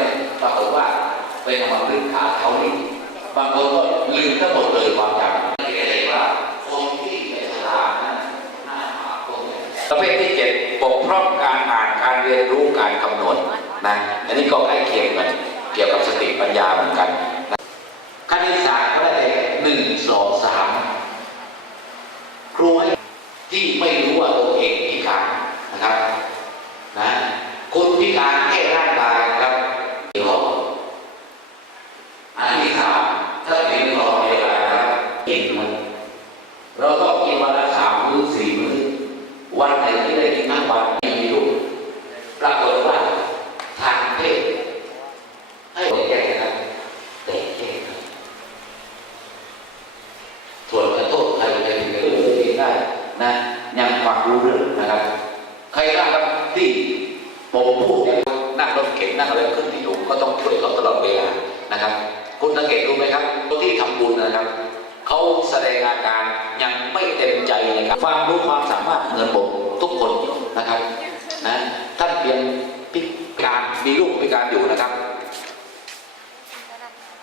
เนี่ยปรากฏว่าเป็นอัมพฤกษ์ขาเขานี่บางคนก็ลืมทั้งหมดเลยความจำนี่ก็เลยว่าคนที่เป็นลานั้นหน้าผากพวกเนี่ยประเภทที่เจ็ดบกพร่องการอ่านการเรียนรู้การคำนวณนะอันนี้ก็ใกล้เคียงกันเกี่ยวกับสติปัญญาเหมือนกันนะคณิตศาสตร์ก็ได้หนึ่งสองสามครูให้ที่ไม่รู้ว่าตัวเองพิการนะครับนะคุณพิการแค่ร่างกายนะครับเดี๋ยวอันที่สามถ้าเป็นรอเวลานะครับกินมันเราต้องกินวันละสามมื้อสี่มื้อวันไหนที่ได้กินทั้งวันไม่มีลูกปรากฏว่าทางเพศให้แก้นะครับแต่แก้ครับ ส่วนกระโทษใครจะถึงจะเลือกเองได้นะยังฟังรู้เรื่องนะครับใครบ้างครับที่ผมพูดเนี่ยนั่งรถเข็นนั่งอะไรขึ้นที่สูงก็ต้องช่วยเขาตลอดเวลานะครับ คุณสังเกตดูไหมครับคนที่ทำบุญนะครับเขาแสดงอาการยังไม่เต็มใจนการฟังรู้ความสามารถเหมือนผมทุกคนนะครับ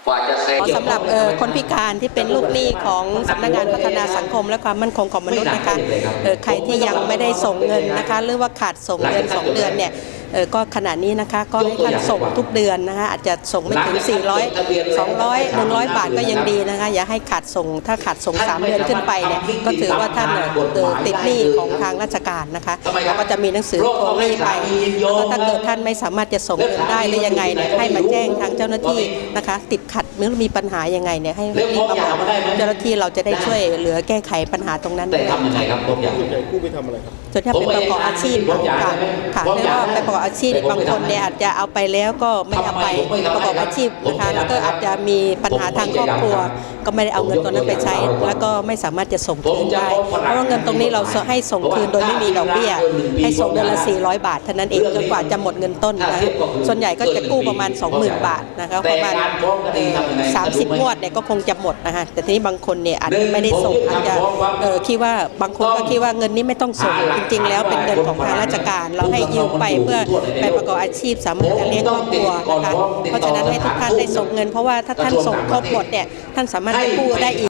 กว่าจะเซ็นสำหรับคนพิการที่เป็นลูกหนี้ของสำนักงานพัฒนาสังคม และความมั่นคงของมนุษย์นะคะใครที่ยังไม่ได้ส่งเงินนะคะ หรือว่าขาดส่งเงิน 2 เดือนเนี่ย ก็ขณะนี้นะคะก็ให้ท่านส่งทุกเดือนนะคะอาจจะส่งไม่ถึง 400 200 100 บาทก็ยังดีนะคะอย่าให้ขาดส่งถ้าขาดส่ง 3 เดือนขึ้นไปเนี่ยก็ถือว่าท่านเอ่อเอ่อติดหนี้ของทางราชการนะคะแล้วก็จะมีหนังสือทวงหนี้ไปแล้วก็ถ้าเกิดท่านไม่สามารถจะส่งเงินได้หรือยังไงเนี่ยให้มาแจ้งทางเจ้าหน้าที่นะคะ ติดขัดหรือมีปัญหายังไงเนี่ยให้รีบมาบอกเจ้าหน้าที่เราจะได้ช่วยเหลือแก้ไขปัญหาตรงนั้นแต่ด้วยทำยังไงครับผมอยากส่วนใหญ่กู้ไปทำอะไรครับส่วนถ้าเป็นประกอบอาชีพค่ะค่ะหรือว่าไปประกอบอาชีพบางคนเนี่ยอาจจะเอาไปแล้วก็ไม่เอาไปประกอบอาชีพนะคะแล้วก็อาจจะมีปัญหาทางครอบครัว ก็ไม่ได้เอาเงินตรงนั้นไปใช้ แล้วก็ไม่สามารถจะส่งคืนได้เพราะว่าเงินตรงนี้เราให้ส่งคืนโดยไม่มีดอกเบี้ย ให้ส่งเดือนละ400 บาทเท่านั้นเองจนกว่าจะหมดเงินต้นนะส่วนใหญ่ก็จะกู้ประมาณ 20,000 บาทนะคะประมาณสามสิบงวดเนี่ยก็คงจะหมดนะคะแต่ทีนี้บางคนเนี่ยอาจจะไม่ได้ส่งอาจจะเออคิดว่าบางคนก็คิดว่าเงินนี้ไม่ต้องส่งจริง ๆ แล้วเป็นเงินของทางราชการ เราให้ยืมไปเพื่อไปประกอบอาชีพสามารถจะเลี้ยงครอบครัวนะคะเพราะฉะนั้นให้ทุกท่านได้ส่งเงิน เพราะว่าถ้าท่านส่งครบหมดเนี่ยท่านสามารถจะกู้ได้อีก